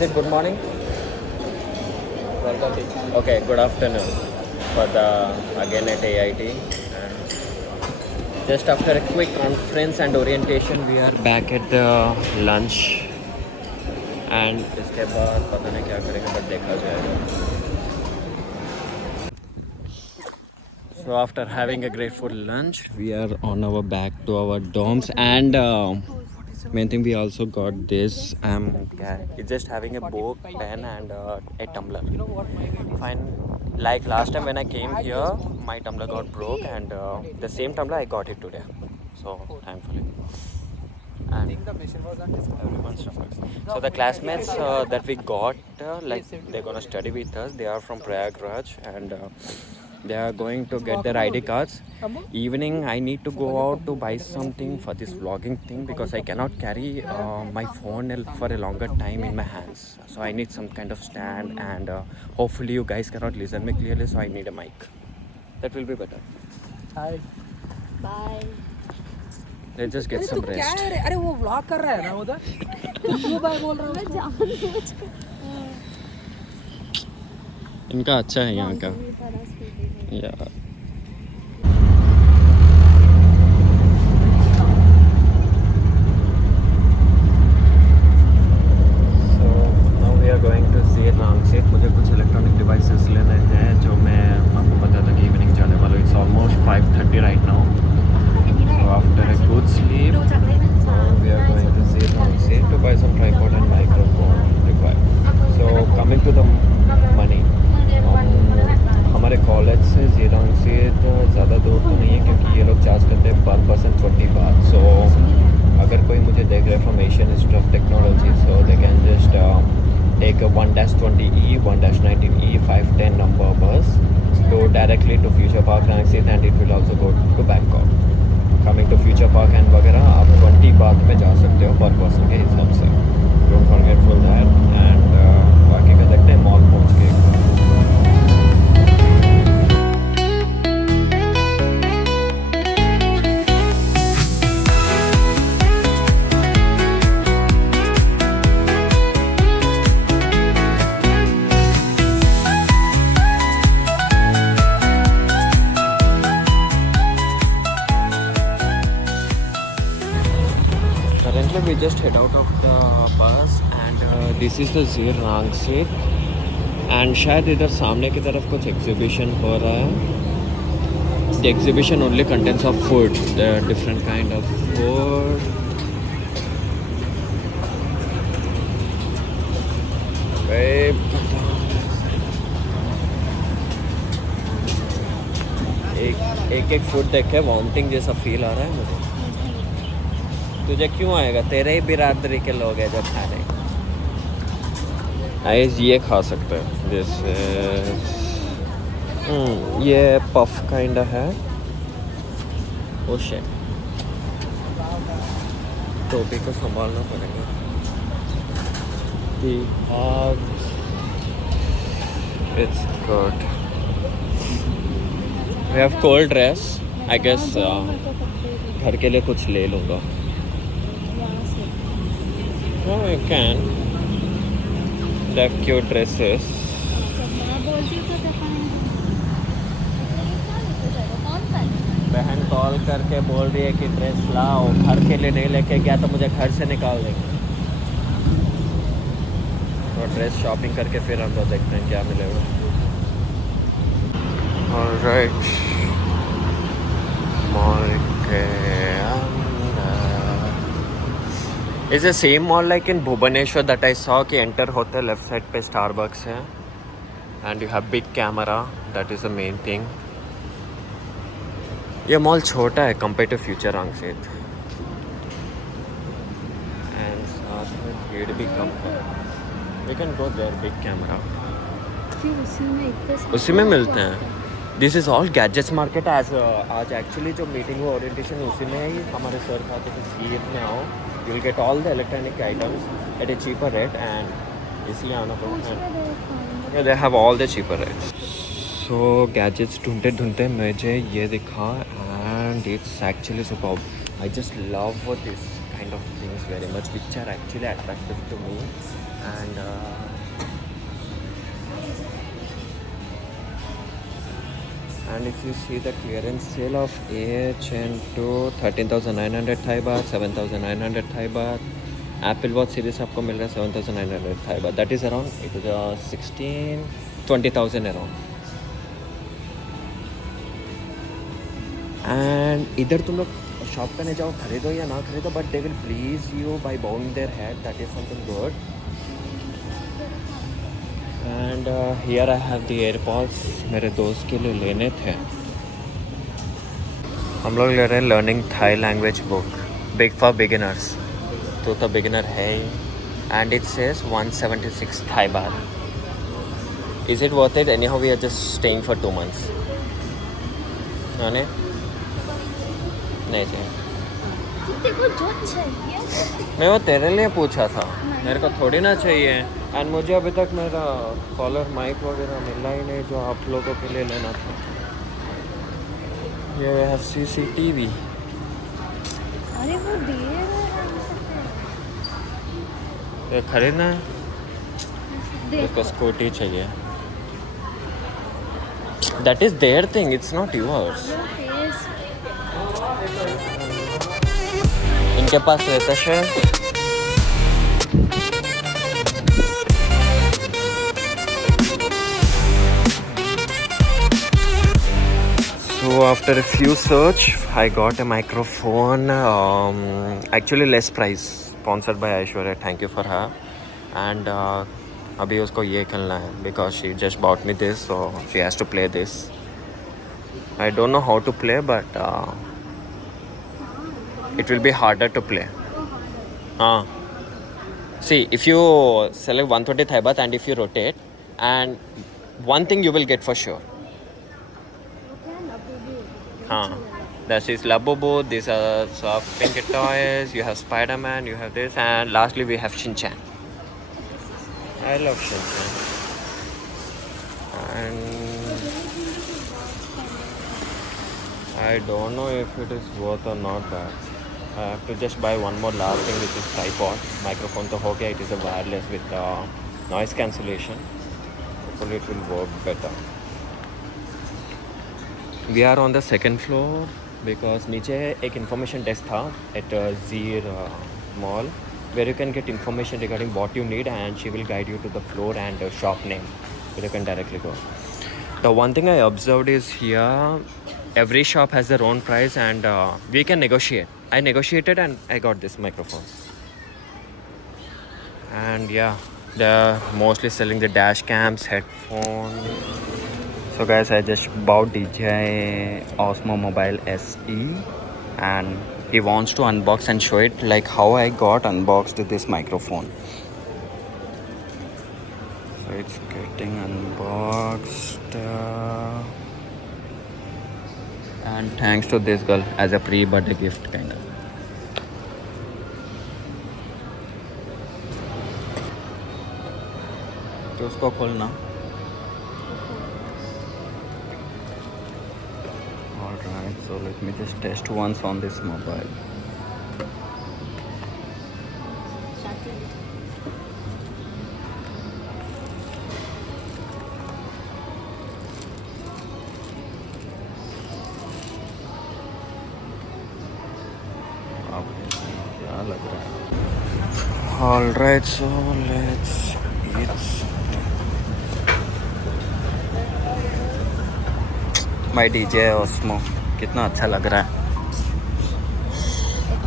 Is it good morning? Okay, good afternoon for the again at AIT. And just after a quick conference and orientation, we are back at the lunch. And इसके बाद पता नहीं क्या करेंगे but देखा जाएगा. So after having a great food lunch, we are on our back to our dorms and main thing we also got this. It's just having a book, pen and a tumbler. Fine. Like last time when I came here, my tumbler got broke and the same tumbler I got it today. So thankfully. And everyone's so the classmates that we got, like they're gonna study with us. They are from Prayagraj and they are going to get their ID cards. Evening, I need to go out to buy something for this vlogging thing because I cannot carry my phone for a longer time in my hands. So I need some kind of stand and hopefully you guys cannot listen me clearly. So I need a mic. That will be better. Hi. Bye. Let's just get some rest. अरे वो vlog कर रहा है ना उधर क्यों bye बोल रहा है इनका अच्छा है यहाँ का यार. So now we are going to see Rangsit. मुझे कुछ इलेक्ट्रॉनिक डिवाइसेस लेने हैं जो मैं आपको बता था कि इवनिंग जाने वाला हूँ. It's almost 5:30 right now. So after a good sleep, we are going to see Rangsit to buy some tripod and microphone required. So coming to the money. हमारे कॉलेज से जीरांग से तो ज़्यादा दूर तो नहीं है क्योंकि ये लोग चार्ज करते हैं पर पर्सन 20 बात. सो अगर कोई मुझे देख रहे from Asian Institute of Technology so they can just take 1-20E 1-19E 510 number bus go directly to Future Park Rangsit and it will also go to Bangkok. Coming to Future Park and वगैरह आप 20 बात में जा सकते हो पर person के हिसाब से. Don't forget for that and बाकी का देखते हैं मॉल पहुँच के. Currently we just head out of the bus and this is the Rangsit and शायद इधर सामने की तरफ कुछ एग्जीबिशन हो रहा है. The exhibition only contains of food. There are different kind of food. एक फूड देख के वॉमिटिंग जैसा फील आ रहा है मुझे. तुझे क्यों आएगा? तेरे ही बिरादरी के लोग हैं जो खा रहे. आइज ये खा सकते हैं जैसे ये पफ काइंड है. ओ शिट, टोपी को संभालना पड़ेगा. It's good. We have cold dress. I guess घर के लिए कुछ ले लूँगा. Oh, you can. They have cute dresses. बहन कॉल करके बोल रही है कि ड्रेस लाओ. घर के लिए नहीं लेके गया तो मुझे घर से निकाल देंगे. तो ड्रेस शॉपिंग करके फिर हम लोग देखते हैं क्या मिलेगा. Alright. Mall के It's the same mall like in Bhubaneswar that I saw कि enter होते left side पे Starbucks है and you have big camera. That is the main thing. ये मॉल छोटा है compared to Future Rangsit and साथ में भीड़ भी कम है. We can go there. Big camera. उसी में मिलते हैं. This is all gadgets market as आज actually जो meeting हुआ orientation उसी में ही हमारे सर का तो सीट में आओ. You will get all the electronic items at a cheaper rate and इसलिए आना पड़ता है. Yeah, they have all the cheaper rates. So gadgets ढूंढते ढूंढते मुझे ये दिखा and it's actually superb. I just love this kind of things very much which are actually attractive to me. And if you see the clearance sale of AH&2 13,900 Thai baht, 7,900 Thai baht. Apple Watch series आपको मिल रहा है 7,900 Thai baht. That is around 20,000 around. And इधर तुम लोग shop करने जाओ, खरीदो या ना खरीदो, but they will please you by bound their head. That is something good. And here I have the AirPods. मेरे दोस्त के लिए लेने थे. हम लोग ले रहे हैं learning Thai language book, big for beginners. तो बिगिनर है ही. And it says 176 Thai baht. Is it worth it? Anyhow we are just staying for 2 months. नहीं चाहिए. देखो जो चाहिए मैं वो तेरे लिए पूछा था, मेरे को थोड़ी ना चाहिए. एंड मुझे अभी तक मेरा कॉलर माइक वगैरह मिला ही नहीं जो आप लोगों के लिए लेना था. ये है CCTV. अरे वो दे रहा ये खरीदना है. है उसको स्कूटी चाहिए. That is there thing, it's not yours. इनके पास रहता है. So after a few search, I got a microphone. Actually less price. Sponsored by Aishwarya. Thank you for her. And अभी उसको ये खेलना है because she just bought me this, so she has to play this. I don't know how to play, but it will be harder to play. See, if you select 120 Thai baht and if you rotate, and one thing you will get for sure. That is Labubu. These are soft pink toys. You have Spider-Man. You have this, and lastly we have Shin-chan. I love Shin-chan. And I don't know if it is worth or not, but I have to just buy one more last thing, which is tripod. Microphone to ho gaya. It is a wireless with noise cancellation. Hopefully it will work better. We are on the second floor because नीचे एक information desk था at Zeer Mall where you can get information regarding what you need, and she will guide you to the floor and the shop name where you can directly go. The one thing I observed is here every shop has their own price, and we can negotiate. I negotiated and I got this microphone. And yeah, they're mostly selling the dash cams, headphones. So guys, I just bought DJI Osmo Mobile SE, and he wants to unbox and show it like how I got unboxed this microphone. So it's getting unboxed. And thanks to this girl as a pre-birthday gift kind of. तो उसको खोलना. Alright, so let me just test once on this mobile. क्या लग रहा है? Alright, so let's eat. My DJI Osmo कितना अच्छा लग रहा है.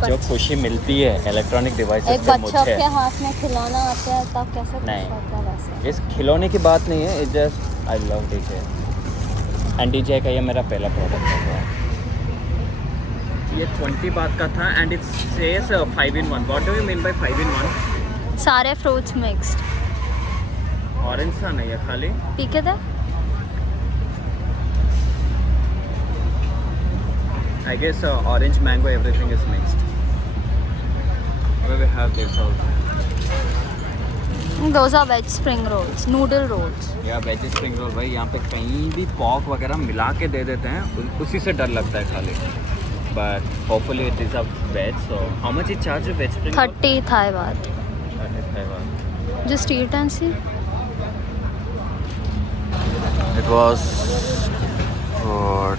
जो खुशी मिलती है इलेक्ट्रॉनिक डिवाइसेस से मुझे. बच्चों के हाथ में खिलौना आता है तब कैसे नहीं. होता है वैसे. इस खिलौने की बात नहीं है. It just I love DJI. And DJI का ये मेरा पहला प्रोडक्ट है. ये 20 बात का था and it says 5-in-1. What do you mean by 5-in-1? सारे फ्रूट्स मिक्स्ड. ऑरेंज था नहीं है खाली. पी के दे. I guess orange, mango, everything is mixed. We have this also. Those are veg spring rolls, noodle rolls. या veg spring roll भाई यहाँ पे कहीं भी पॉक वगैरह मिला के दे देते हैं. उसी से डर लगता है खाली. but hopefully it is a veg. So how much it charge a veg spring roll? 30 Thai baht. 35 baht. Just eat and see. It was good.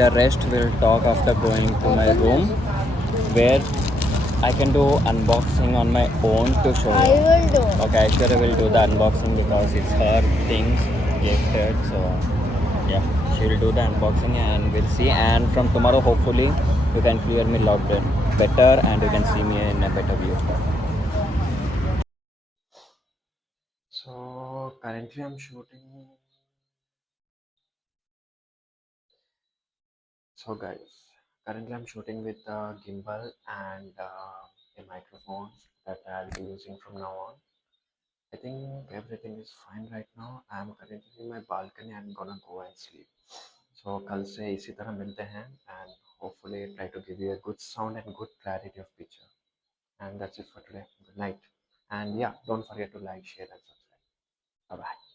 The rest will talk after going to my room, where I can do unboxing on my own to show you. will do. Okay, Aishwarya will do the unboxing because it's her things gifted. So yeah, she will do the unboxing and we'll see. And from tomorrow, hopefully, you can clear me lot better and you can see me in a better view. So currently I'm shooting. So guys, currently I'm shooting with a gimbal and a microphone that I'll be using from now on. I think everything is fine right now. I'm currently in my balcony. I'm gonna go and sleep. So कल से इसी तरह मिलते हैं and hopefully try to give you a good sound and good clarity of picture. And that's it for today. Good night. And yeah, don't forget to like, share and subscribe. Bye bye.